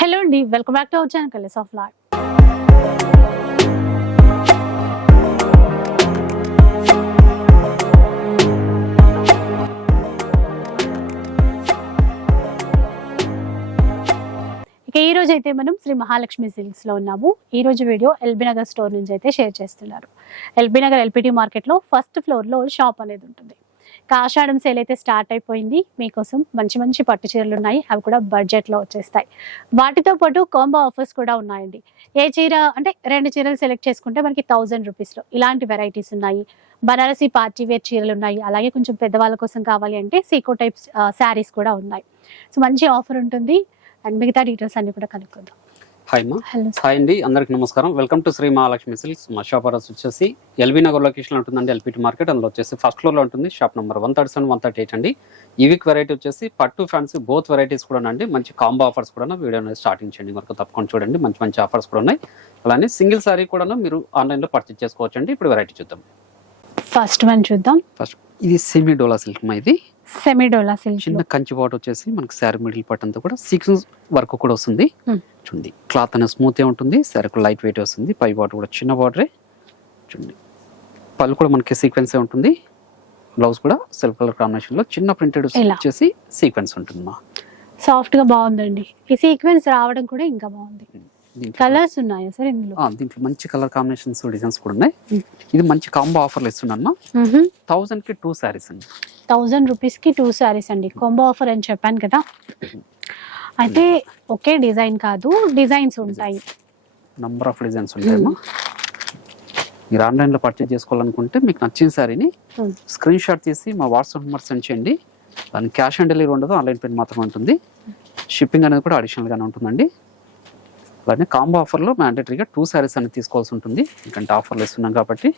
Hello అండి welcome back to our channel colours of lot ఇక ఈ రోజు అయితే మనం శ్రీ మహాలక్ష్మి సిల్క్స్లో ఉన్నాము. ఈ రోజు వీడియో ఎల్బీ నగర్ స్టోర్ నుంచి అయితే షేర్ చేస్తున్నారు. ఎల్బీ నగర్ ఎల్పిటి మార్కెట్లో ఫస్ట్ ఫ్లోర్లో షాప్ అనేది ఉంటుంది. ఇక సేల్ అయితే స్టార్ట్ అయిపోయింది. మీకోసం మంచి మంచి పట్టు చీరలు ఉన్నాయి. అవి కూడా బడ్జెట్లో వచ్చేస్తాయి. వాటితో పాటు కాంబో ఆఫర్స్ కూడా ఉన్నాయండి. ఏ చీర అంటే రెండు చీరలు సెలెక్ట్ చేసుకుంటే మనకి థౌజండ్ రూపీస్లో ఇలాంటి వెరైటీస్ ఉన్నాయి. బనారసి పార్టీ వేర్ చీరలు ఉన్నాయి. అలాగే కొంచెం పెద్దవాళ్ళ కోసం కావాలి అంటే సీకో టైప్స్ శారీస్ కూడా ఉన్నాయి. సో మంచి ఆఫర్ ఉంటుంది. అండ్ మిగతా డీటెయిల్స్ అన్ని కూడా కనుక్కుందాం. హాయ్ మా. హలో హాయ్ అండి అందరికి నమస్కారం. Welcome to Shri Mahalakshmi Silks మా షాప్ అడ్రస్ వచ్చేసి ఎల్బీ నగర్ లొకేషన్ ఉంటుందండి ఎల్పిటి మార్కెట్. అందులో వచ్చేసి ఫస్ట్ ఫ్లోర్లో ఉంటుంది shop number one thirty seven one thirty eight అండి. ఈ వీక్ వెరైటీ వచ్చేసి పట్టు ఫ్యాన్సీ బోత్ వెరైటీస్ కూడా అండి. మంచి కాంబో ఆఫర్స్ కూడా వీడియో అనేది స్టార్టింగ్ చేయండి. వరకు తప్పకుండా చూడండి మంచి మంచి ఆఫర్స్ కూడా ఉన్నాయి. అలానే సింగిల్ సారీ కూడా మీరు ఆన్లైన్లో పర్చేస్ చేసుకోవచ్చు అండి ఇప్పుడు వెరైటీ చూద్దాం. ఫస్ట్ వన్ చూద్దాం. ఫస్ట్ ఇది సెమీ డోలా సిల్క్ మా ఇది. సెమీడోలా సిల్క్ చిన్న కంచి బాట్ వచ్చేసి మనకి శారీ మిడిల్ పార్ట్ అంతా కూడా సీక్వెన్స్ వర్క్ కూడా వస్తుంది. చూడండి క్లాత్ అనేది స్మూత్ ఉంటుంది శారీ లైట్ వెయిట్ వస్తుంది పై బాటర్ కూడా చిన్న బార్డరే చూడండి పళ్ళు కూడా మనకి సీక్వెన్స్ ఉంటుంది. బ్లౌజ్ కూడా సెల్ఫ్ కలర్ కాంబినేషన్లో చిన్న ప్రింటెడ్. వచ్చేసి సీక్వెన్స్ ఉంటుంది మా సాఫ్ట్గా బాగుందండి. ఈ సీక్వెన్స్ రావడం కూడా ఇంకా బాగుంది. కలర్స్ ఉన్నాయా సార్ ఇందులో? ఆ, దీంట్లో మంచి కలర్ కాంబినేషన్స్ డిజైన్స్ కూడా ఉన్నాయి. ఇది మంచి కాంబో ఆఫర్లు ఇస్తున్నాను థౌసండ్కి టూ శారీస్ అండి. థౌజండ్ రూపీస్కి టూ శారీస్ అండి. కాంబో ఆఫర్ అని చెప్పాను కదా. అయితే ఒకే డిజైన్ కాదు డిజైన్స్ ఉంటాయి. నంబర్ ఆఫ్ డిజైన్స్ ఉంటాయమ్మా మీరు ఆన్లైన్లో పర్చేజ్ చేసుకోవాలనుకుంటే మీకు నచ్చిన Hmm. స్క్రీన్ షాట్ తీసి మా వాట్సాప్ నెంబర్ సెండ్ చేయండి. దానికి క్యాష్ ఆన్ డెలివరీ ఉండదు ఆన్లైన్ పేమెంట్ మాత్రమే ఉంటుంది. షిప్పింగ్ అనేది కూడా అడిషనల్గానే ఉంటుందండి. అలానే కాంబో ఆఫర్లో మ్యాండేటరీగా టూ శారీస్ అనేది తీసుకోవాల్సి ఉంటుంది. ఎందుకంటే ఆఫర్లు ఇస్తున్నాం కాబట్టి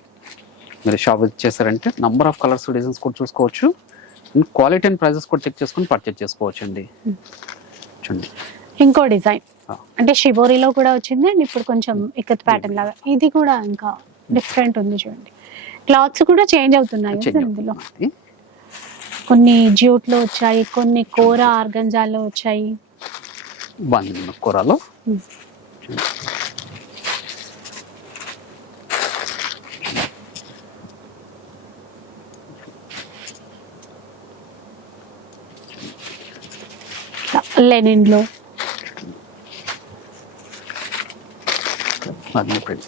మీరు షాప్ చేశారంటే నంబర్ ఆఫ్ కలర్స్ డిజైన్స్ కూడా చూసుకోవచ్చు. క్వాలిటీ అండ్ ప్రైజెస్ కూడా చెక్ చేసుకొని పర్చేజ్ చేసుకోవచ్చు అండి చూడండి. ఇంకో డిజైన్. అంటే షిబోరిలో కూడా వచ్చింది అండ్ ఇప్పుడు కొంచెం ఇక్కత్ ప్యాటర్న్ లాగా. ఇది కూడా ఇంకా డిఫరెంట్ ఉంది చూడండి. క్లాత్స్ కూడా చేంజ్ అవుతున్నాయి ఇందులో. కొన్ని జ్యూట్లో వచ్చాయి కొన్ని కూర ఆర్గంజాల్లో వచ్చాయి. బాగుంది కూరలో లెనిన్లో. లెనిన్ ప్రింట్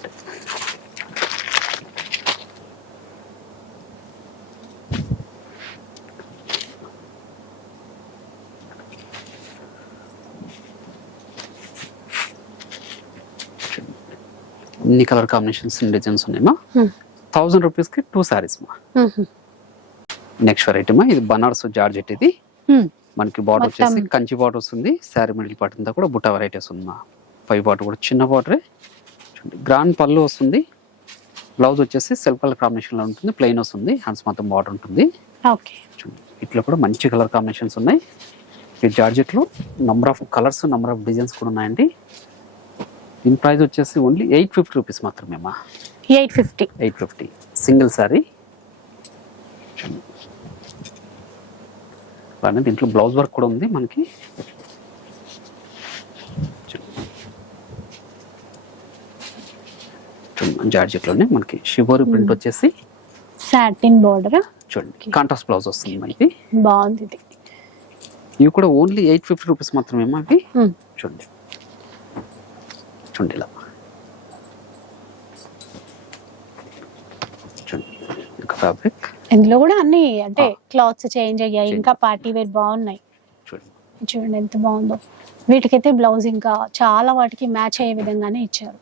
ఇన్ని కలర్ కాంబినేషన్స్ డిజైన్స్ ఉన్నాయమ్మా. Hmm. థౌజండ్ రూపీస్కి టూ శారీస్ మా. నెక్స్ట్ వెరైటీ మా. ఇది బనారస్ జార్జెట్ ఇది. మనకి బార్డర్ వచ్చేసి కంచి బార్డర్ వస్తుంది. శారీ మిడిల్ పార్ట్ అంతా కూడా బుట్ట వెరైటీస్ ఉంది మా పై బార్డర్ కూడా చిన్న బార్డరే గ్రాండ్ పళ్ళు వస్తుంది. బ్లౌజ్ వచ్చేసి సెల్ఫ్ కలర్ కాంబినేషన్లో ఉంటుంది. ప్లెయిన్ వస్తుంది. హ్యాండ్స్ మొత్తం బార్డర్ ఉంటుంది. ఇట్లా కూడా మంచి కలర్ కాంబినేషన్స్ ఉన్నాయి. ఈ జార్జెట్లో number of colours number of designs కూడా ఉన్నాయండి. దీని ప్రైస్ వచ్చేసి ఓన్లీ ఎయిట్ ఫిఫ్టీ రూపీస్ మాత్రమే మా eight fifty. Eight fifty. Single sari. అలానే దీంట్లో బ్లౌజ్ వర్క్ కూడా ఉంది మనకి. జార్జెట్లోనే మనకి షిబోరి ప్రింట్ వచ్చేసి. Satin border? చూడండి కాంట్రాస్ట్ బ్లౌజ్ వస్తుంది మనకి. బాగుంది ఇది. ఇవి కూడా ఓన్లీ ఎయిట్ ఫిఫ్టీ రూపీస్ మాత్రమే అవి. చూడండి. చూడండి ఇలా చూడండి. ఇంకా ఫ్యాబ్రిక్ ఇందులో కూడా అన్ని అంటే. క్లాత్స్ చేంజ్ అయ్యాయి. ఇంకా పార్టీ వేర్ బాగున్నాయి. చూడండి. ఎంత బాగుందో. వీటికైతే బ్లౌజ్ ఇంకా చాలా వాటికి మ్యాచ్ అయ్యే విధంగానే ఇచ్చారు.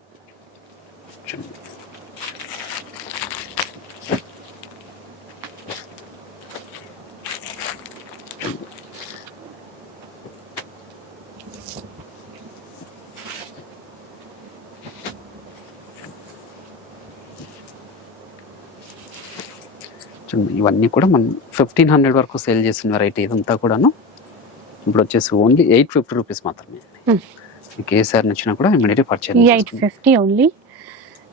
వచ్చింది. ఇవన్నీ కూడా మనం ఫిఫ్టీన్ హండ్రెడ్ వరకు సేల్ చేసిన వెరైటీ ఇదంతా కూడాను. ఇప్పుడు వచ్చేసి ఓన్లీ ఎయిట్ ఫిఫ్టీ రూపీస్ మాత్రమే. Hmm. మీకు ఏ సార్ నచ్చినా కూడా immediate purchase eight fifty only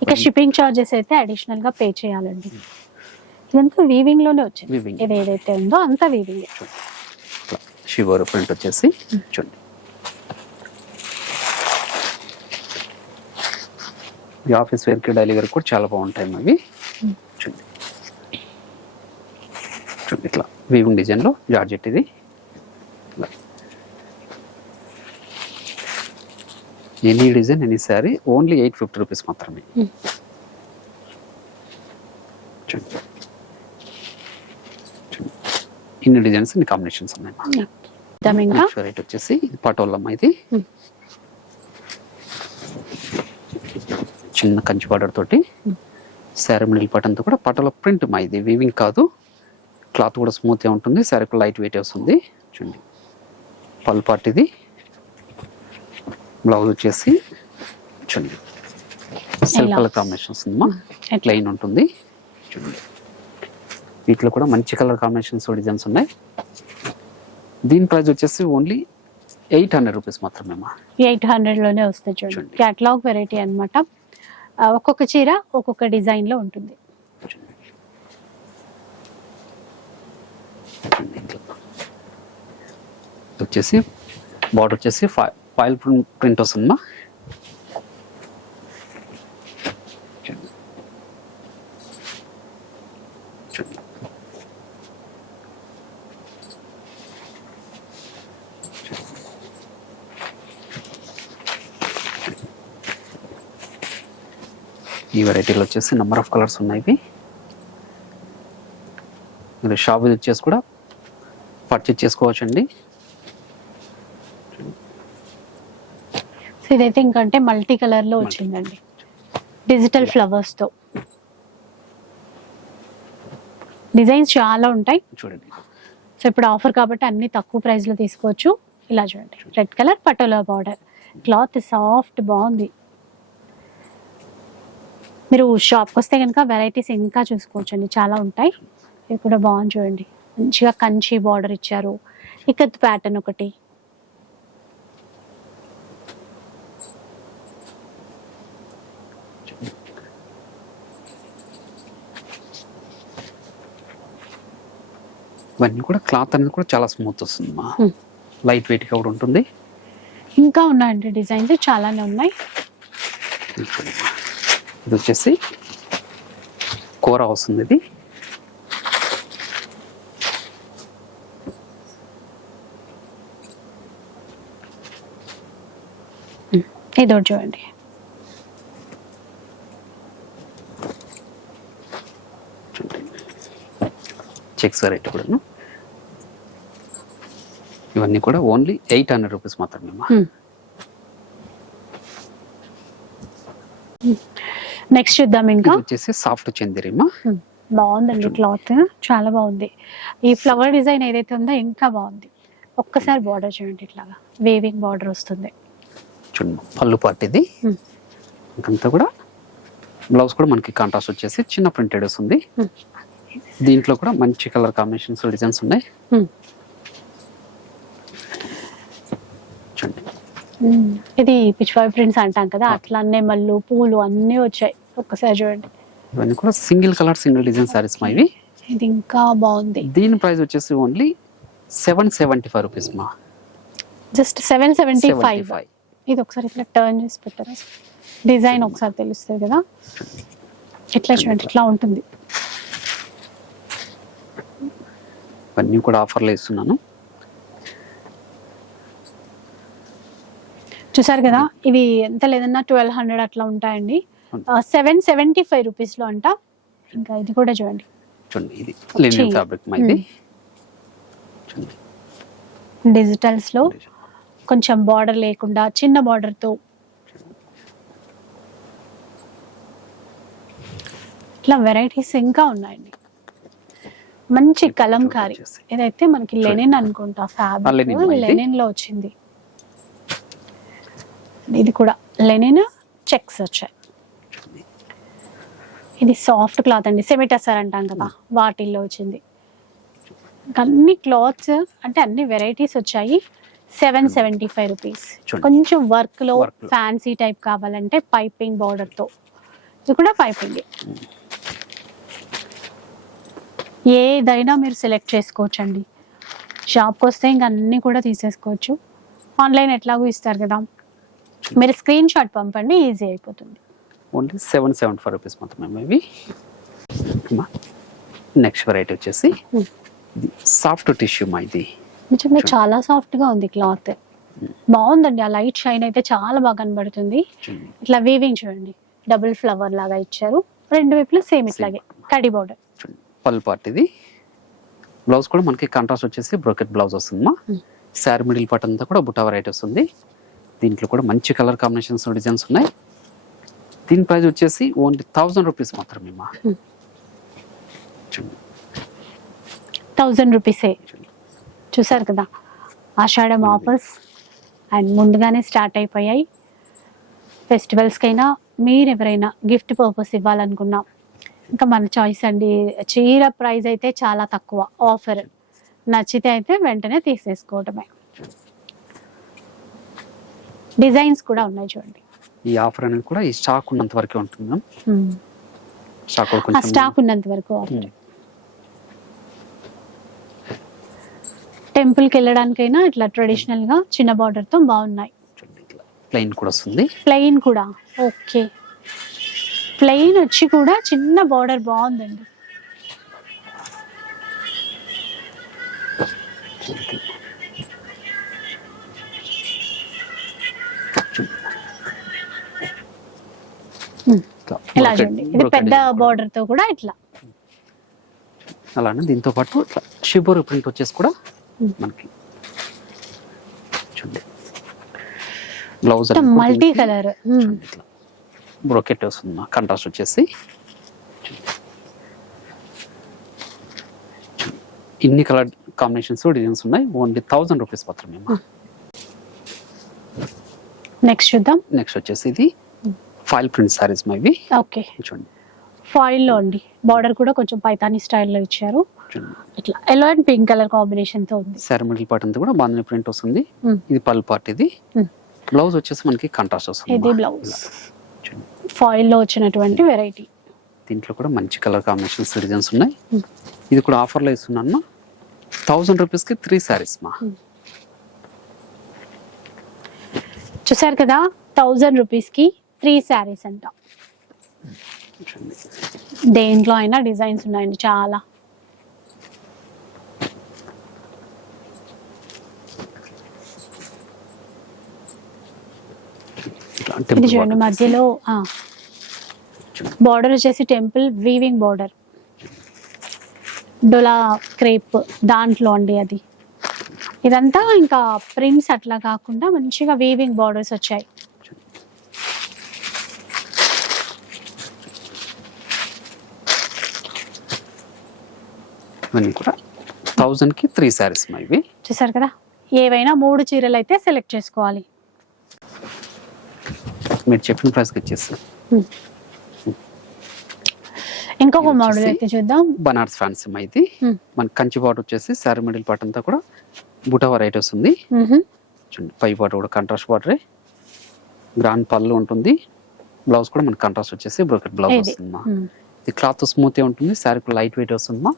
ఇక hmm. షిప్పింగ్ చార్జెస్ అయితే అడిషనల్గా పే చేయాలండి. Hmm. ఇదంతా వీవింగ్లోనే వచ్చింది. ఇది ఏదైతే ఉందో అంతా వీవింగ్ షివర్ ప్రింట్ వచ్చేసి చూడండి. ఈ ఆఫీస్ వేర్కి డైలీ వేర్ కూడా చాలా బాగుంటాయి అవి. ఇట్లా వీవింగ్ డిజైన్లో జార్జెట్ ఇది. Any design any sari only eight fifty rupees మాత్రమే. Hmm. ఇన్ని డిజైన్స్ ఇన్ని కాంబినేషన్స్ ఉన్నాయి వెరైటీ వచ్చేసి పటోలమ్మ ఇది. Hmm. చిన్న కంచి బార్డర్ తోటి శారీ మిడిల్ పార్ట్ అంతా కూడా పటోల ప్రింట్ మా ఇది. వీవింగ్ కాదు. క్లాత్ కూడా స్మూత్గా ఉంటుంది. శారీ కూడా లైట్ వెయిట్ వస్తుంది. చూడండి. పల్ పార్ట్ ఇది. బ్లౌజ్ వచ్చేసి చూడండి. సిల్క్. కలర్ కాంబినేషన్ వస్తుందమ్మా? ప్లెయిన్ ఉంటుంది. చూడండి. వీటిలో కూడా మంచి కలర్ కాంబినేషన్స్ డిజైన్స్ ఉన్నాయి. దీని ప్రైస్ వచ్చేసి ఓన్లీ ఎయిట్ హండ్రెడ్ రూపీస్ మాత్రమే ఎయిట్ హండ్రెడ్లోనే వస్తాయి చూడండి. క్యాటలాగ్ వెరైటీ అన్నమాట. ఆ, ఒక్కొక్క చీర ఒక్కొక్క డిజైన్లో ఉంటుంది చూడండి ఇట్లా. వచ్చేసి బార్డర్ వచ్చేసి ఫైల్ ప్రింట్ వస్తుందమ్మా ఈ వెరైటీలో వచ్చేసి నెంబర్ ఆఫ్ కలర్స్ ఉన్నాయి ఇవి మీరు షాప్ విజిట్ చేసి కూడా పర్చేజ్ చేసుకోవచ్చండి. సో ఇదైతే ఇంకంటే మల్టీ కలర్లో వచ్చిందండి. డిజిటల్ ఫ్లవర్స్తో. డిజైన్స్ చాలా ఉంటాయి. చూడండి. సో ఇప్పుడు ఆఫర్ కాబట్టి అన్ని తక్కువ ప్రైస్లో తీసుకోవచ్చు. ఇలా చూడండి. Red colour patola border cloth soft బాగుంది. మీరు షాప్కి వస్తే కనుక వెరైటీస్ ఇంకా చూసుకోవచ్చు అండి చాలా ఉంటాయి. ఇది కూడా బాగుంది చూడండి. మంచిగా కంచి బార్డర్ ఇచ్చారు. ఇకత్ ప్యాటర్న్ ఒకటి. ఇవన్నీ కూడా క్లాత్ అనేది కూడా చాలా స్మూత్ వస్తుంది మా. లైట్ వెయిట్గా కూడా ఉంటుంది. ఇంకా ఉన్నాయండి డిజైన్స్. చాలానే ఉన్నాయి. ఇది వచ్చేసి కూర వస్తుంది ఇది. ఇది ఒకటి చూడండి. చెక్స్ వెరైటీ కూడాను. ఇవన్నీ కూడా ఓన్లీ ఎయిట్ హండ్రెడ్ రూపీస్ మాత్రమే నెక్స్ట్ చూద్దాం ఇంకా. వచ్చేసి సాఫ్ట్ చందేరిమా. Hmm. బాగుందండి క్లాత్. చాలా బాగుంది. ఈ ఫ్లవర్ డిజైన్ ఏదైతే ఉందో ఇంకా బాగుంది. ఒక్కసారి బార్డర్ చూడండి ఇట్లాగా. వేవింగ్ బార్డర్ వస్తుంది. చూడండి పళ్ళు Hmm. ఇంకంతా కూడా బ్లౌజ్ కూడా మనకి కాంట్రాస్ట్ వచ్చేసి చిన్న ప్రింటెడ్ వస్తుంది. దీంట్లో కూడా మంచి కలర్ కాంబినేషన్స్ డిజైన్స్ ఉన్నాయి. చూడండి. ఇది పిచ్ ఫైవ్ ప్రింట్స్ అంటాం కదా అట్లా మళ్ళు పూలు అన్నీ వచ్చాయి. ఒక్కసారి చూడండి. ఇవన్నీ కూడా single colour single design saris మా ఇవి. ఇది ఇంకా బాగుంది. దీని ప్రైస్ వచ్చేసి only seven seventy five rupees మా. జస్ట్ సెవెన్ సెవెంటీ ఫైవ్ ఇది ఒకసారి ఇట్లా టర్న్ చేసి పెట్టారు? డిజైన్ ఒకసారి తెలుస్తుంది కదా? ఇట్లా చూడండి ఇట్లా ఉంటుంది? ఇవన్నీ కూడా ఆఫర్లు ఇస్తున్నాను. చూసారు కదా ఇవి ఎంత లేదన్నా ట్వెల్వ్ హండ్రెడ్ అట్లా ఉంటాయండి. సెవెన్ సెవెంటీ ఫైవ్ రూపీస్లో అంట. ఇంకా ఇది కూడా చూడండి. చూడండి ఇది లెనిన్. ఫ్యాబ్రిక్ కొంచెం బార్డర్ లేకుండా చిన్న బార్డర్తో. ఇట్లా వెరైటీస్ ఇంకా ఉన్నాయండి. మంచి కలంకారీ. ఇదైతే మనకి లెనిన్ అనుకుంటా ఫ్యాబ్రిక్ లెనిన్లో వచ్చింది. ఇది కూడా లెనిన్ చెక్స్ వచ్చాయి. ఇది సాఫ్ట్ క్లాత్ అండి. సెమిటసర్ అంటాం కదా వాటిల్లో వచ్చింది. అన్ని క్లాత్స్ అంటే అన్ని వెరైటీస్ వచ్చాయి. Seven seventy five rupees. కొంచెం వర్క్లో. ఫ్యాన్సీ టైప్ కావాలంటే పైపింగ్ బార్డర్తో. ఇది కూడా పైపింగ్ ఏదైనా మీరు సెలెక్ట్ చేసుకోవచ్చు అండి షాప్కి వస్తే ఇంక అన్నీ కూడా తీసేసుకోవచ్చు. ఆన్లైన్ ఎట్లాగో ఇస్తారు కదా. మీరు స్క్రీన్ షాట్ పంపండి ఈజీ అయిపోతుంది. Only seven seventy five rupees మాత్రమే ఇవి. నెక్స్ట్ వెరైటీ వచ్చేసి సాఫ్ట్ టిష్యూ మా ఇది. నిజంగా చాలా సాఫ్ట్గా ఉంది క్లాత్. బాగుందండి. ఆ లైట్ షైన్ అయితే చాలా బాగా కనబడుతుంది. ఇట్లా వీవింగ్ చూడండి. డబుల్ ఫ్లవర్ లాగా ఇచ్చారు. రెండు వైపులా సేమ్ ఇట్లాగే. కడి బోర్డర్ పళ్ళు పార్ట్ ఇది. బ్లౌజ్ కూడా మనకి కాంట్రాస్ట్ వచ్చేసి బ్రోకెట్ బ్లౌజ్ వస్తుందమ్మా. శారీ మిడిల్ పార్ట్ అంతా కూడా బుటా వెరైటీ వస్తుంది. దీంట్లో కూడా మంచి కలర్ కాంబినేషన్స్ డిజైన్స్ ఉన్నాయి. దీని ప్రైస్ వచ్చేసి ఓన్లీ థౌజండ్ రూపీస్ మాత్రమే మా థౌజండ్ రూపీసే చూసారు కదా ఆషాఢం ఆఫర్స్ అండ్ ముందుగానే స్టార్ట్ అయిపోయాయి. ఫెస్టివల్స్కైనా మీరు ఎవరైనా గిఫ్ట్ పర్పస్ ఇవ్వాలనుకున్నా ఇంకా మన చాయిస్ అండి. చీర ప్రైస్ అయితే చాలా తక్కువ. ఆఫర్ నచ్చితే అయితే వెంటనే తీసేసుకోవటమే డిజైన్స్ కూడా ఉన్నాయి చూడండి. ఈ ఆఫర్ అనేది కూడా ఈ స్టాక్ ఉన్నంత వరకే ఉంటుంది? Hmm. స్టాక్ ఉన్నంత వరకు ఆఫర్ Hmm. టెంపుల్కి వెళ్ళడానికైనా ఇట్లా ట్రెడిషనల్గా చిన్న border తో బాగున్నాయి ప్లెయిన్ కూడా వస్తుంది ప్లెయిన్ కూడా ఓకే ప్లెయిన్ వచ్చి కూడా చిన్న బార్డర్ బాగుందండి ఇలా చూడండి ఇది పెద్ద. బార్డర్తో కూడా ఇట్లా అలానే దీంతో పాటు ఇట్లా షిబోరి ప్రింట్ వచ్చేసి కూడా. మనకి. చూడండి. బ్లౌజ్ మల్టీ కలర్ ఇట్లా. బ్రోకెట్ వస్తుంది కంట్రాస్ట్ వచ్చేసి. ఇన్ని కలర్ కాంబినేషన్స్ డిజైన్స్ ఉన్నాయి. ఓన్లీ థౌజండ్ రూపీస్ మాత్రమే నెక్స్ట్ చూద్దాం. నెక్స్ట్ వచ్చేసి ఇది ఫైల్ ప్రింట్ సారీస్ మా ఇవి. ఓకే చూడండి. ఫాయిల్లో అండి. బార్డర్ కూడా కొంచెం పైతాని స్టైల్లో ఇచ్చారు. ఇట్లా ఎల్లో అండ్ పింక్ కలర్ కాంబినేషన్తో ఉంది. సారీ మిడిల్ పార్ట్ అంతా కూడా బాగుంది ప్రింట్ వస్తుంది. Hmm. ఇది పల్ పార్ట్ ఇది. Hmm. బ్లౌజ్ వచ్చేసి మనకి కంట్రాస్ట్ వస్తుంది. ఇది. బ్లౌజ్ ఫాయిల్లో వచ్చినటువంటి వెరైటీ దీంట్లో కూడా మంచి కలర్ కాంబినేషన్స్ డిజైన్స్ ఉన్నాయి. Hmm. ఇది కూడా ఆఫర్లో ఇస్తున్నాను థౌజండ్ రూపీస్కి త్రీ శారీస్ మా చూసారు కదా? థౌజండ్ రూపీస్కి త్రీ శారీస్ అంట. దేంట్లో అయినా డిజైన్స్ ఉన్నాయండి చాలా. ఇది చూడండి మధ్యలో. బార్డర్ వచ్చేసి temple weaving border dola crepe దాంట్లో అండి అది. ఇదంతా ఇంకా ప్రింట్స్ అట్లా కాకుండా మంచిగా వీవింగ్ బార్డర్స్ వచ్చాయి. ఇవన్నీ కూడా థౌజండ్కి త్రీ శారీస్ మా ఇవి. చూసారు కదా? ఏవైనా మూడు చీరలు అయితే సెలెక్ట్ చేసుకోవాలి. మీరు చెప్పిన ప్రైస్కి ఇచ్చేసి ఇంకొక మోడల్ అయితే చూద్దాం. బనారస్ ఫ్యాన్సీ ఇది. మన కంచి బాట్ వచ్చేసి శారీ మిడిల్ పార్ట్ అంతా కూడా బుటా వెరైటీ వస్తుంది. చూడండి పై బాటర్ కూడా కంట్రాస్ట్ బాటరే గ్రాండ్ పళ్ళు ఉంటుంది. బ్లౌజ్ కూడా మనకి కంట్రాస్ట్ వచ్చేసి బ్రోకెట్ బ్లౌజ్ ఇది. వస్తుంది మా మ్. ఇది క్లాత్ స్మూత్ ఉంటుంది. శారీ కూడా లైట్ వెయిట్ వస్తుంది మా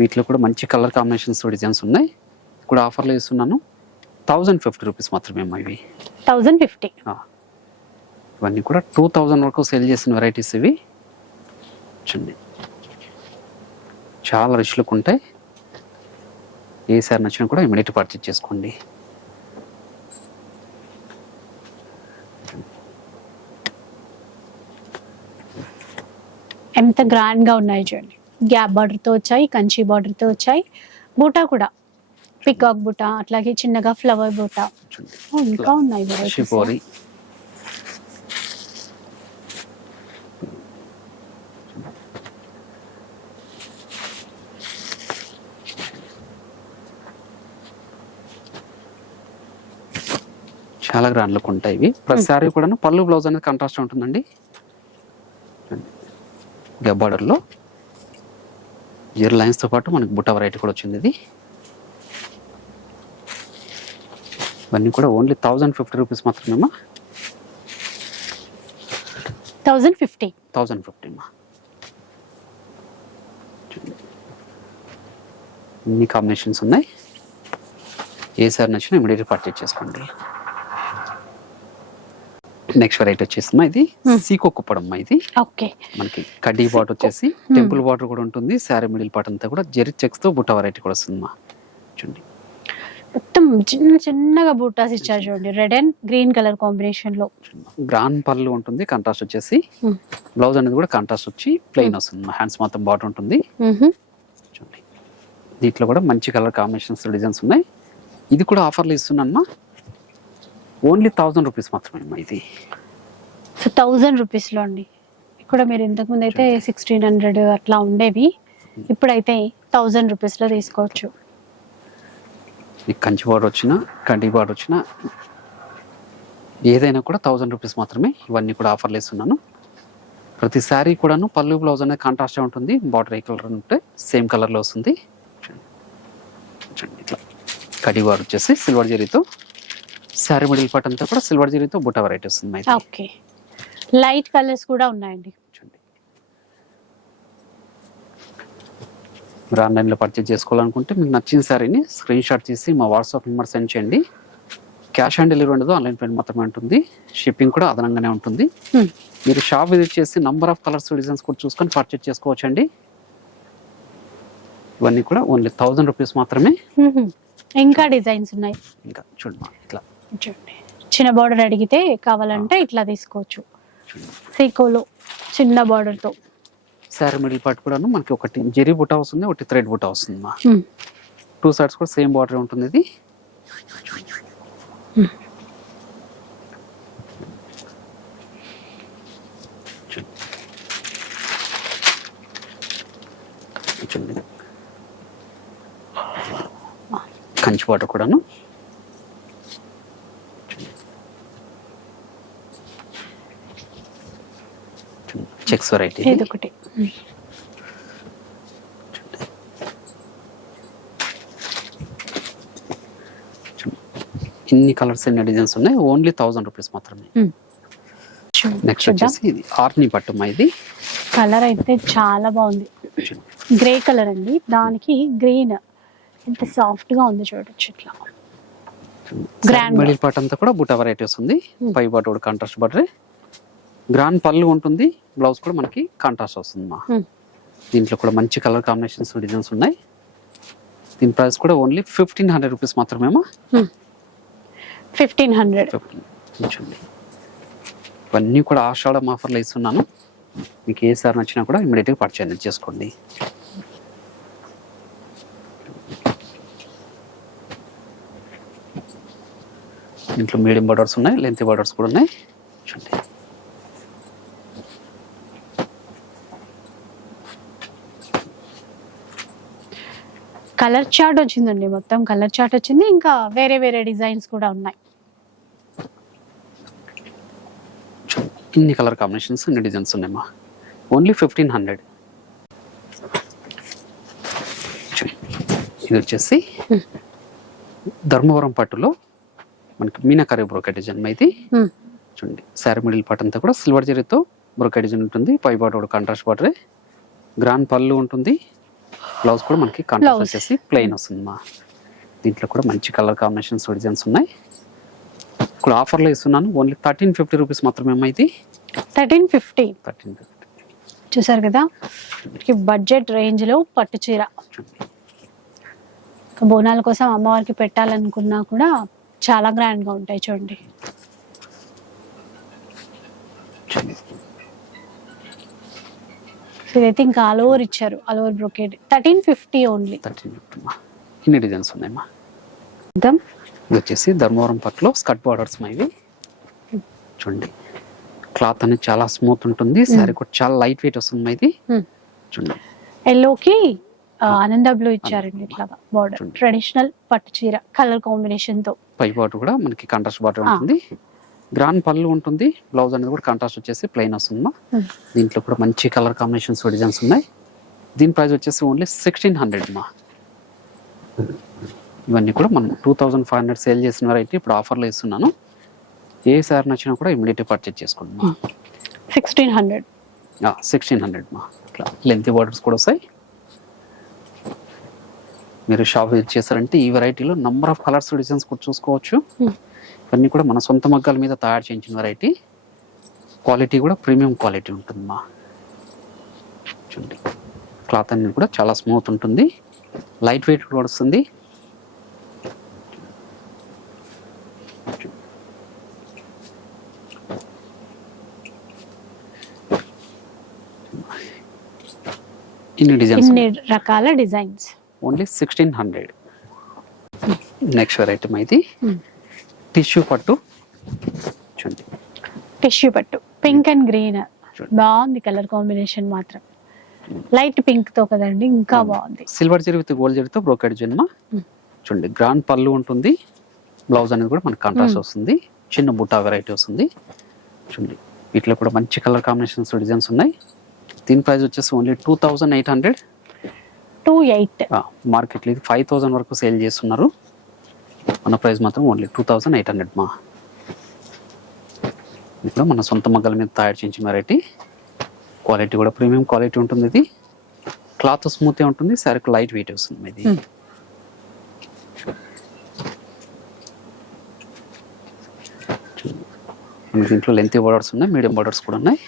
వీటిలో కూడా మంచి కలర్ కాంబినేషన్స్ డిజైన్స్ ఉన్నాయి. కూడా ఆఫర్లో ఇస్తున్నాను. థౌజండ్ ఫిఫ్టీ రూపీస్ మాత్రమే ఇవి. Thousand fifty. ఇవన్నీ కూడా టూ థౌజండ్ వరకు సేల్ చేసిన వెరైటీస్ ఇవి. చూడండి. చాలా రిచ్ లుక్ ఉంటాయి. ఏ సారి నచ్చినా కూడా ఇమీడియట్ పర్చేజ్ చేసుకోండి. ఎంత గ్రాండ్గా ఉన్నాయి చూడండి. గ్యాప్ బార్డర్తో వచ్చాయి కంచి బార్డర్తో వచ్చాయి. బూటా కూడా. పికాక్ బూటా అట్లాగే చిన్నగా ఫ్లవర్ బూటా. ఇంకా ఉన్నాయి చాలా గ్రాండ్ లుక్ ఉంటాయి ఇవి ప్రతి సారీ కూడా పళ్ళు బ్లౌజ్ అనేది కాంట్రాస్ట్ ఉంటుందండి. గబ్బార్డర్లో జీరో లైన్స్తో పాటు మనకి బుట్ట వెరైటీ కూడా వచ్చింది ఇది. ఇవన్నీ కూడా ఓన్లీ థౌజండ్ ఫిఫ్టీ రూపీస్ మాత్రమేమా? థౌజండ్ ఫిఫ్టీ థౌజండ్ ఫిఫ్టీ మా. ఇన్ని కాంబినేషన్స్ ఉన్నాయి. ఏ సార్ నచ్చినా ఇమీడియట్ పర్చేజ్ చేసుకోండి. నెక్స్ట్ వెరైటీ వచ్చేసి ఇది. Hmm. సీకో కుప్పడమ్మ ఇది. ఓకే మనకి కడ్డీ బాట్ వచ్చేసి టెంపుల్ బాటర్ కూడా ఉంటుంది శారీ మిడిల్ పార్ట్ అంతా కూడా జెరీ చెక్స్తో బుట్ట వెరైటీ కూడా వస్తుంది మా చూడండి. మొత్తం చిన్న చిన్నగా బూటాస్ ఇచ్చారు చూడండి. రెడ్ అండ్ గ్రీన్ కలర్ కాంబినేషన్లో. గ్రాండ్ పళ్ళు ఉంటుంది కాంట్రాస్ట్ వచ్చేసి. Hmm. బ్లౌజ్ అనేది కూడా కాంట్రాస్ట్ వచ్చి ప్లెయిన్ వస్తుంది హ్యాండ్స్ మొత్తం బాట్ ఉంటుంది. మ్హూ. చూడండి. దీంట్లో కూడా మంచి కలర్ కాంబినేషన్స్ డిజైన్స్ ఉన్నాయి. ఇది కూడా ఆఫర్లు ఇస్తున్నానమ్మా ఓన్లీ థౌజండ్ రూపీస్ మాత్రమే అమ్మా ఇది. సో థౌజండ్ రూపీస్లో అండి. ఇక్కడ మీరు ఇంతకు ముందు అయితే సిక్స్టీన్ హండ్రెడ్ అట్లా ఉండేవి. ఇప్పుడైతే థౌజండ్ రూపీస్లో తీసుకోవచ్చు. మీకు కంచి బార్డర్ వచ్చిన కంటి బార్డర్ వచ్చిన ఏదైనా కూడా థౌజండ్ రూపీస్ మాత్రమే ఇవన్నీ కూడా ఆఫర్లు ఇస్తున్నాను ప్రతి శారీ కూడాను పళ్ళు బ్లౌజ్ అనేది కాంట్రాస్టే ఉంటుంది. బార్డర్ ఏ కలర్ ఉంటే సేమ్ కలర్లో వస్తుంది. ఇట్లా. వచ్చేసి సిల్వర్ జరీతో శారీ మిడిల్ పార్ట్ అంతా కూడా సిల్వర్ జరీతో బుట్ట వెరైటీ వస్తుంది ఓకే. లైట్ కలర్స్ కూడా ఉన్నాయండి. చూడండి. మీరు ఆన్లైన్లో పర్చేజ్ చేసుకోవాలనుకుంటే మీకు నచ్చిన శారీని స్క్రీన్ షాట్ తీసి మా వాట్సాప్ నెంబర్ సెండ్ చేయండి. క్యాష్ ఆన్ డెలివరీ ఉండదు ఆన్లైన్ పేమెంట్ మాత్రమే ఉంటుంది. షిప్పింగ్ కూడా అదనంగానే ఉంటుంది. మీరు షాప్ విజిట్ చేసి నంబర్ ఆఫ్ కలర్స్ డిజైన్స్ కూడా చూసుకొని పర్చేజ్ చేసుకోవచ్చండి. ఇవన్నీ కూడా ఓన్లీ థౌజండ్ రూపీస్ మాత్రమే. ఇంకా డిజైన్స్ ఉన్నాయి. ఇంకా చూడమ్మా ఇట్లా. చూడండి. చిన్న బార్డర్ అడిగితే కావాలంటే ఇట్లా తీసుకోవచ్చు. సీకోలో చిన్న border తో. శారీ మిడిల్ పార్ట్ కూడాను మనకి ఒకటి జెరీ బుట్ట వస్తుంది ఒకటి థ్రెడ్ బుట్ట వస్తుంది మా. టూ సైడ్స్ కూడా సేమ్ బార్డర్ ఉంటుంది ఇది. కంచి బాట కూడాను. చెక్స్ వెరైటీ ఇది? ఒకటి. ఇన్ని కలర్స్ ఎన్ని డిజైన్స్ ఉన్నాయి. ఓన్లీ థౌజండ్ రూపీస్ మాత్రమే. నెక్స్ట్ వచ్చేసి ఇది ఆర్ని పట్టుమా ఇది? కలర్ అయితే చాలా బాగుంది. గ్రే కలర్ అండి. దానికి గ్రీన్. ఎంత సాఫ్ట్గా ఉంది చూడొచ్చు ఇట్లా. Grand. మిడిల్ పార్ట్ అంతా కూడా బుట్ట వెరైటీ వస్తుంది. పై కూడా కాంట్రాస్ట్ బట్రే. గ్రాండ్ పళ్ళు ఉంటుంది బ్లౌజ్ కూడా మనకి కాంట్రాస్ట్ వస్తుంది మా. Hmm. దీంట్లో కూడా మంచి కలర్ కాంబినేషన్స్ డిజైన్స్ ఉన్నాయి. దీని ప్రైస్ కూడా ఓన్లీ ఫిఫ్టీన్ హండ్రెడ్ రూపీస్ మాత్రమేమా ఫిఫ్టీన్ హండ్రెడ్ ఫిఫ్టీన్ చూడండి ఇవన్నీ కూడా ఆషాఢం ఆఫర్లు ఇస్తున్నాను. మీకు ఏ సార్ నచ్చినా కూడా ఇమీడియట్గా పర్చేజ్ చేసుకోండి. ఇంట్లో మీడియం బార్డర్స్ ఉన్నాయి లెంత్ బార్డర్స్ కూడా ఉన్నాయి. చూడండి కలర్ చార్ట్ వచ్చిందండి మొత్తం కలర్ చార్ట్ వచ్చింది ఇంకా వేరే వేరే డిజైన్స్ కూడా ఉన్నాయి. ఇన్ని కలర్ కాంబినేషన్స్ ఇన్ని డిజైన్స్ ఉన్నాయమ్మా. ఓన్లీ ఫిఫ్టీన్ హండ్రెడ్ ఇది వచ్చేసి ధర్మవరం పట్టులో మనకి మీనాకరీ బ్రోకెట్ డిజైన్ ఇది. Hmm. చూడండి శారీ మిడిల్ పార్ట్ అంతా కూడా సిల్వర్ జరీతో బ్రోకెట్ డిజైన్ ఉంటుంది. పై బార్డర్ కూడా కాంట్రాస్ట్ బార్డరే గ్రాండ్ పళ్ళు ఉంటుంది. బ్లౌజ్ కూడా మనకి కాంట్రాస్ట్. వచ్చేసి ప్లెయిన్ వస్తుంది మా దీంట్లో కూడా మంచి కలర్ కాంబినేషన్స్ డిజైన్స్ ఉన్నాయి. ఇప్పుడు ఆఫర్లో ఇస్తున్నాను. ఓన్లీ థర్టీన్ ఫిఫ్టీ రూపీస్ మాత్రమే ఇది. Thirteen fifty. థర్టీన్ చూసారు కదా? బడ్జెట్ రేంజ్లో పట్టు చీర. బోనాల కోసం అమ్మవారికి పెట్టాలనుకున్నా కూడా చాలా గ్రాండ్గా ఉంటాయి చూడండి. ఇదైతే ఇంకా ఆల్ ఓవర్ ఇచ్చారు. All over brocade thirteen fifty only thirteen fifty ఇన్ని డిజైన్స్ ఉన్నాయమ్మా. ఇది వచ్చేసి ధర్మవరం పట్టులో స్కర్ట్ బార్డర్స్ మా ఇవి. చూడండి. క్లాత్ అనేది చాలా స్మూత్ ఉంటుంది. శారీ కూడా చాలా లైట్ వెయిట్ వస్తుంది ఇది. చూడండి. ఎల్లోకి ఆనంద బ్లూ ఇచ్చారండి ఇట్లా బార్డర్. ట్రెడిషనల్ పట్టు చీర కలర్ కాంబినేషన్తో. పై బార్డర్ కూడా మనకి కాంట్రాస్ట్ బార్డర్ ఆ. ఉంటుంది. గ్రాండ్ పళ్ళు ఉంటుంది. బ్లౌజ్ అనేది కూడా కాంట్రాస్ట్ వచ్చేసి ప్లెయిన్ వస్తుంది మా Hmm. దీంట్లో కూడా మంచి కలర్ కాంబినేషన్స్ డిజైన్స్ ఉన్నాయి. దీని ప్రైస్ వచ్చేసి ఓన్లీ సిక్స్టీన్ హండ్రెడ్ మా. ఇవన్నీ కూడా మనం two thousand five hundred sale చేసిన వెరైటీ ఇప్పుడు ఆఫర్లో ఇస్తున్నాను. ఏ సార్ నచ్చినా కూడా ఇమీడియట్గా పర్చేజ్ చేసుకోండి మా. సిక్స్టీన్ హండ్రెడ్ సిక్స్టీన్ హండ్రెడ్ మా. ఇట్లా లెంత్ బార్డర్స్ కూడా వస్తాయి. మీరు షాప్ విజిట్ చేస్తారంటే ఈ వెరైటీలో నంబర్ ఆఫ్ కలర్స్ డిజైన్స్ కూడా చూసుకోవచ్చు. Hmm. ఇవన్నీ కూడా మన సొంత మగ్గాల మీద తయారు చేయించిన వెరైటీ క్వాలిటీ కూడా ప్రీమియం క్వాలిటీ ఉంటుంది మా చూడండి. క్లాత్ అనేది కూడా చాలా స్మూత్ ఉంటుంది. లైట్ వెయిట్ కూడా వస్తుంది. ఇన్ని డిజైన్స్ రకాల designs only sixteen hundred next variety ఇది Hmm. టిష్యూ పట్టు. చూడండి. టిష్యూ పట్టు. Pink and green. బాగుంది కలర్ కాంబినేషన్ మాత్రం. లైట్ పింక్తో కదండి ఇంకా బాగుంది. సిల్వర్ జరీ విత్ గోల్డ్ జరీతో బ్రోకెడ్ జన్మ. చూడండి గ్రాండ్ పళ్ళు ఉంటుంది. బ్లౌజ్ అనేది కూడా మనకి కాంట్రాస్ట్. వస్తుంది. చిన్న బుట్టా వెరైటీ వస్తుంది. చూడండి వీటిలో కూడా మంచి కలర్ కాంబినేషన్స్ డిజైన్స్ ఉన్నాయి. దీని ప్రైస్ వచ్చేసి only two thousand eight hundred two eight. మార్కెట్లో ఇది ఫైవ్ థౌజండ్ వరకు సేల్ చేస్తున్నారు. మన ప్రైస్ మాత్రం only two thousand eight hundred మా. ఇప్పుడు మన సొంత మగ్గల మీద తయారు చేయించిన వెరైటీ క్వాలిటీ కూడా ప్రీమియం క్వాలిటీ ఉంటుంది ఇది. క్లాత్ స్మూత్ ఉంటుంది సరికి లైట్ వెయిట్ వస్తుంది ఇది. Hmm. దీంట్లో లెంత్ బోర్డర్స్ ఉన్నాయి మీడియం బోర్డర్స్ కూడా ఉన్నాయి.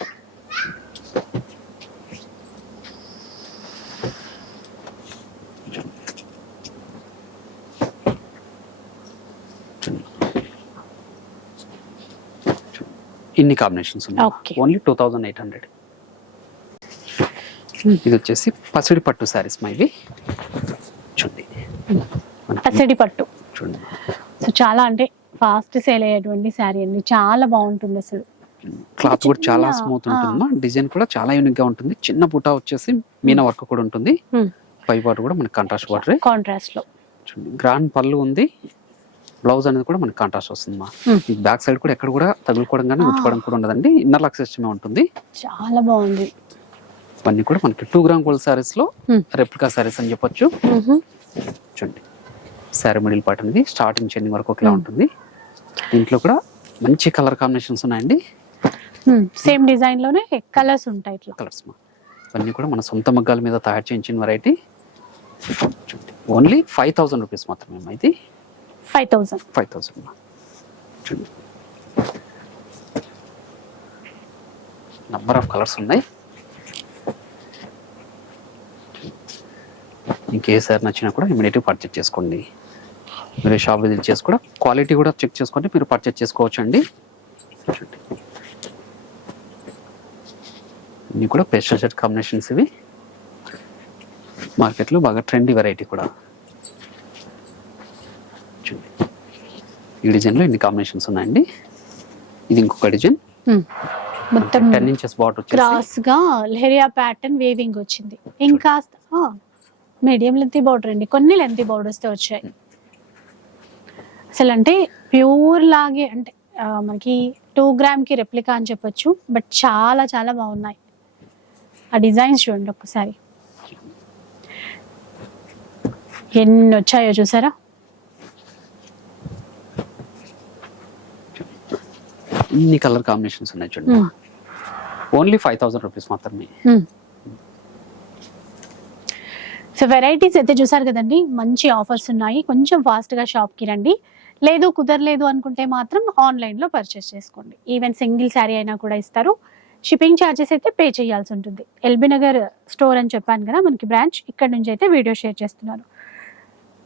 ఇన్ని కాంబినేషన్స్ ఉన్నాయి. Only two thousand eight hundred ఇది వచ్చేసి పసిడి పట్టు శారీస్ మా ఇవి. చూడండి. పసిడి పట్టు. చూడండి. సో చాలా అంటే ఫాస్ట్ సేల్ అయ్యేటువంటి శారీ అండి. చాలా బాగుంటుంది అసలు. క్లాత్ కూడా చాలా స్మూత్ ఆ. ఉంటుంది డిజైన్ కూడా చాలా యూనిక్గా ఉంటుంది. చిన్న బుటా వచ్చేసి మీనా వర్క్ కూడా ఉంటుంది. పై బాటర్ కూడా మనకి కాంట్రాస్ట్ బాటర్ కాంట్రాస్ట్లో. చూడండి. గ్రాండ్ పళ్ళు ఉంది. బ్లౌజ్ అనేది కూడా మనకి కాంట్రాస్ట్ వస్తుంది మా. బ్యాక్ సైడ్ కూడా ఎక్కడ కూడా తగులుకోవడం కానీ. ముట్టుకోవడం కూడా ఉండదండి. ఇన్నర్ లాక్ సిస్టమే ఉంటుంది. చాలా బాగుంది. ఇవన్నీ కూడా మనకి టూ గ్రామ్ గోల్డ్ సారీస్లో. రెప్లికా సారీస్ అని చెప్పొచ్చు. చూడండి. శారీ మిడిల్ పార్ట్ అనేది స్టార్టింగ్ చెందింగ్ వరకు ఒకలా. ఉంటుంది. దీంట్లో కూడా మంచి కలర్ కాంబినేషన్స్ ఉన్నాయండి. సేమ్ డిజైన్లోనే కలర్స్ ఉంటాయి ఇట్లా. కలర్స్ మా. ఇవన్నీ కూడా మన సొంత మగ్గాల మీద తయారు చేయించిన variety only five thousand rupees మాత్రమే ఇది. Five thousand. Five thousand. Number of colours ఉన్నాయి. ఇంకే సార్ నచ్చినా కూడా ఇమీడియట్గా పర్చేజ్ చేసుకోండి. మీరు షాప్ విజిట్ చేసి కూడా క్వాలిటీ కూడా చెక్ చేసుకొని మీరు పర్చేజ్ చేసుకోవచ్చు అండి ఇవి కూడా పేస్టల్ షర్ట్ కాంబినేషన్స్ ఇవి. మార్కెట్లో బాగా ట్రెండీ వెరైటీ కూడా. ఈ డిజైన్లో ఇన్ని కాంబినేషన్స్ ఉన్నాయండి? ఇది ఇంకొక డిజైన్. మొత్తం టెన్ ఇంచెస్ బాట్ క్రాస్గా లెహరియా ప్యాటర్న్ వేవింగ్ వచ్చింది. ఇంకా మీడియం లెంతీ బార్డర్ అండి. కొన్ని లెంతీ బార్డర్స్తో వచ్చాయి. అసలు అంటే ప్యూర్ లాగే అంటే మనకి టూ గ్రామ్కి రెప్లికా అని చెప్పొచ్చు బట్ చాలా చాలా బాగున్నాయి. ఆ డిజైన్స్ చూడండి ఒక్కసారి. ఎన్ని వచ్చాయో చూసారా? ఇన్ని కలర్ కాంబినేషన్స్ ఉన్నాయి చూడండి. ఓన్లీ ఫైవ్ థౌసండ్ రూపీస్ మాత్రమే. సో వెరైటీస్ అయితే చూసారు కదండి? మంచి ఆఫర్స్ ఉన్నాయి. కొంచెం ఫాస్ట్గా షాప్కి రండి. లేదు కుదరలేదు అనుకుంటే మాత్రం ఆన్లైన్లో పర్చేస్ చేసుకోండి. ఈవెన్ సింగిల్ శారీ అయినా కూడా ఇస్తారు. షిప్పింగ్ ఛార్జెస్ అయితే పే చేయాల్సి ఉంటుంది. ఎల్బీ నగర్ స్టోర్ అని చెప్పాను కదా మనకి బ్రాంచ్ ఇక్కడ నుంచి అయితే వీడియో షేర్ చేస్తున్నాను.